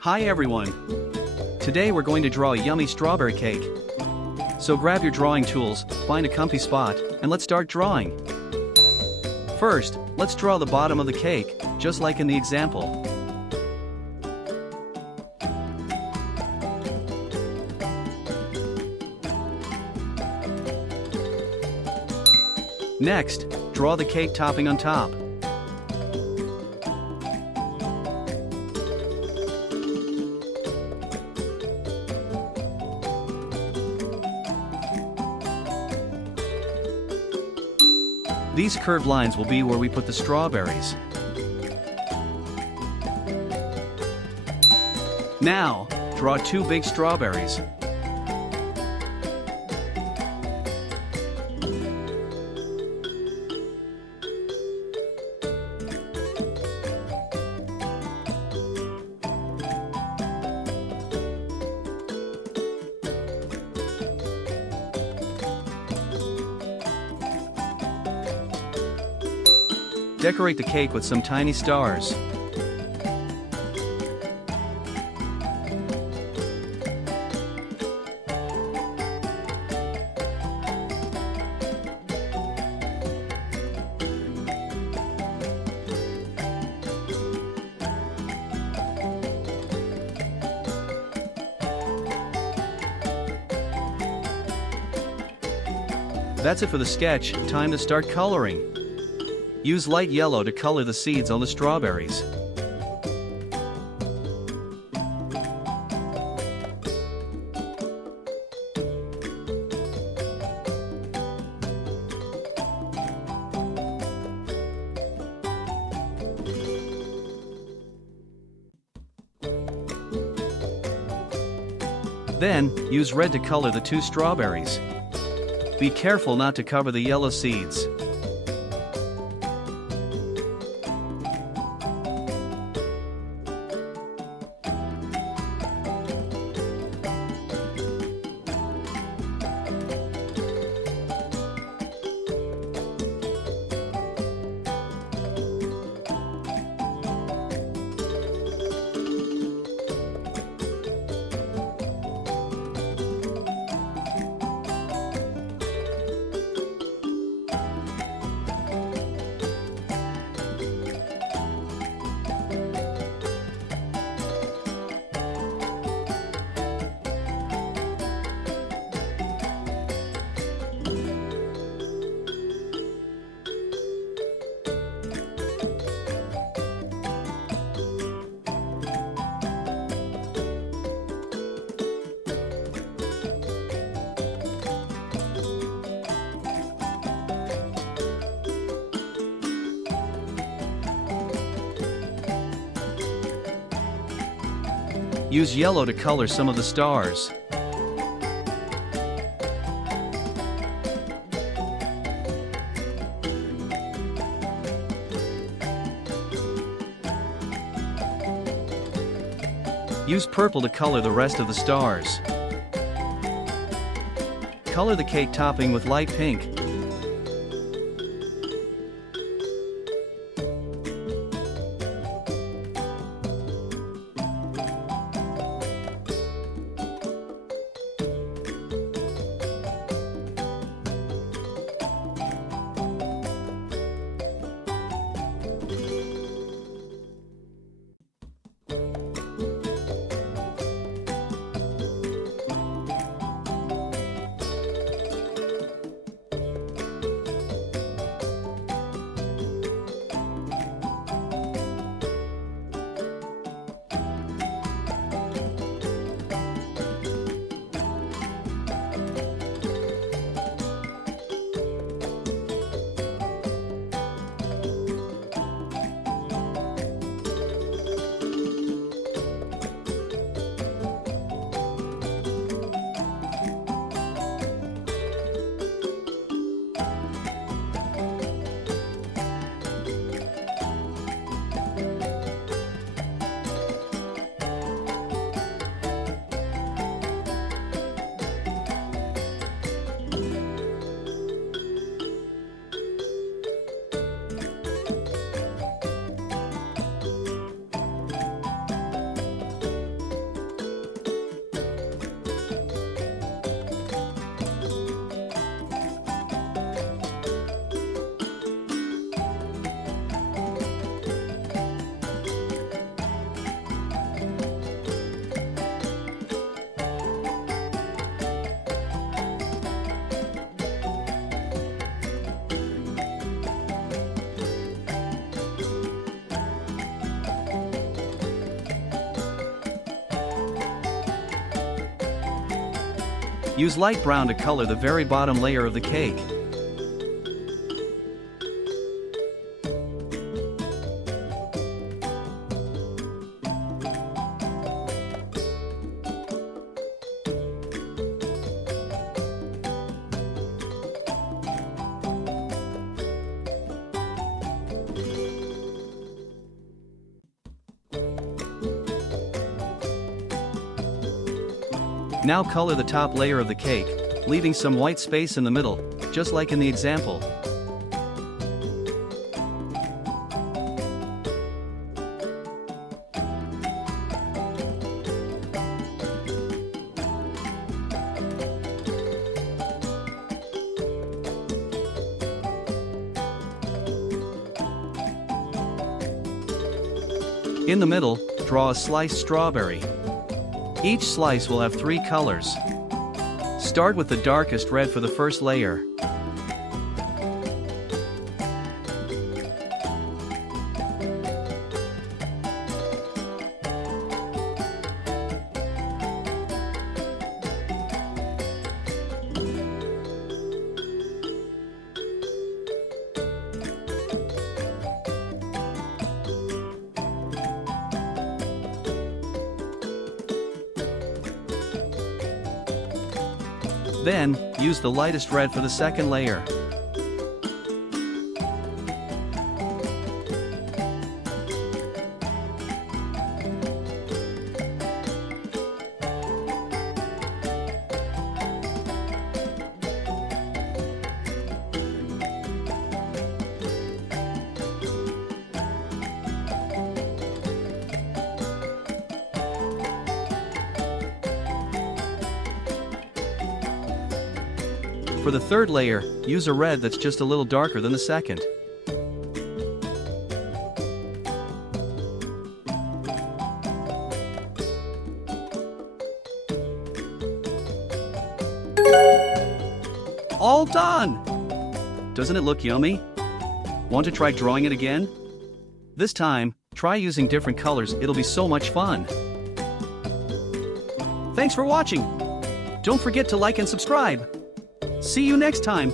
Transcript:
Hi everyone! Today we're going to draw a yummy strawberry cake. So grab your drawing tools, find a comfy spot, and let's start drawing. First, let's draw the bottom of the cake, just like in the example. Next, draw the cake topping on top. These curved lines will be where we put the strawberries. Now, draw two big strawberries. Decorate the cake with some tiny stars. That's it for the sketch. Time to start coloring. Use light yellow to color the seeds on the strawberries. Then, use red to color the two strawberries. Be careful not to cover the yellow seeds. Use yellow to color some of the stars. Use purple to color the rest of the stars. Color the cake topping with light pink. Use light brown to color the very bottom layer of the cake. Now color the top layer of the cake, leaving some white space in the middle, just like in the example. In the middle, draw a sliced strawberry. Each slice will have 3 colors. Start with the darkest red for the first layer. Then, use the lightest red for the second layer. For the third layer, use a red that's just a little darker than the second. All done! Doesn't it look yummy? Want to try drawing it again? This time, try using different colors, it'll be so much fun. Thanks for watching! Don't forget to like and subscribe! See you next time!